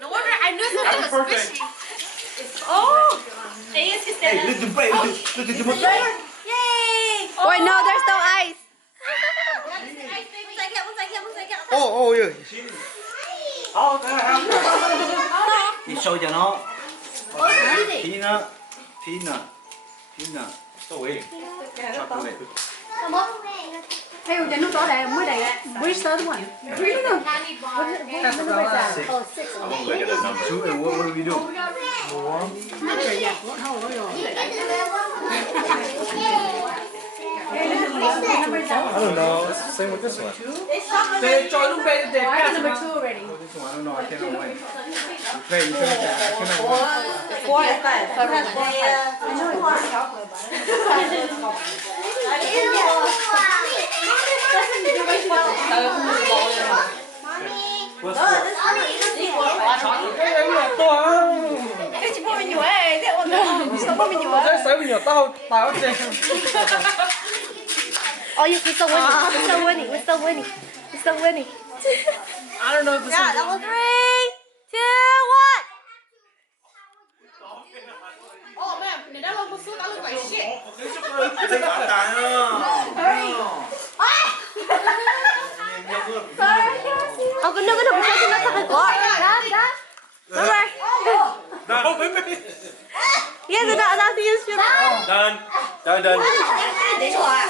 No wonder I knew something was fishy. Oh, hey, look at the Yay! Wait, no, there's no ice. Oh, yeah. Đi sôi cho nó. Peanut. Chocolate. Theo cho nó có đây mới đây mới sớm đúng không? Quý luôn. Chú ơi, what do we do? I don't know. It's the same with this one. They try to make the Number 2 already. This one, I don't know, I cannot win. You play, I cannot win. Four is fine. Cái chị mua mình nhiều ấy, thế còn sao mua mình nhiều ấy? Saya punya tahu je. Oh, you're still winning. We're still winning. We're still winning. We're still winning. I don't know if this Yeah, is. that was 3, 2, 1. Oh man, that one was so that looked like shit. Hurry. Oh, cái nước nó sao nó thật có. Đó. Đúng rồi. Yeah, the that is just. Done. Để cho à.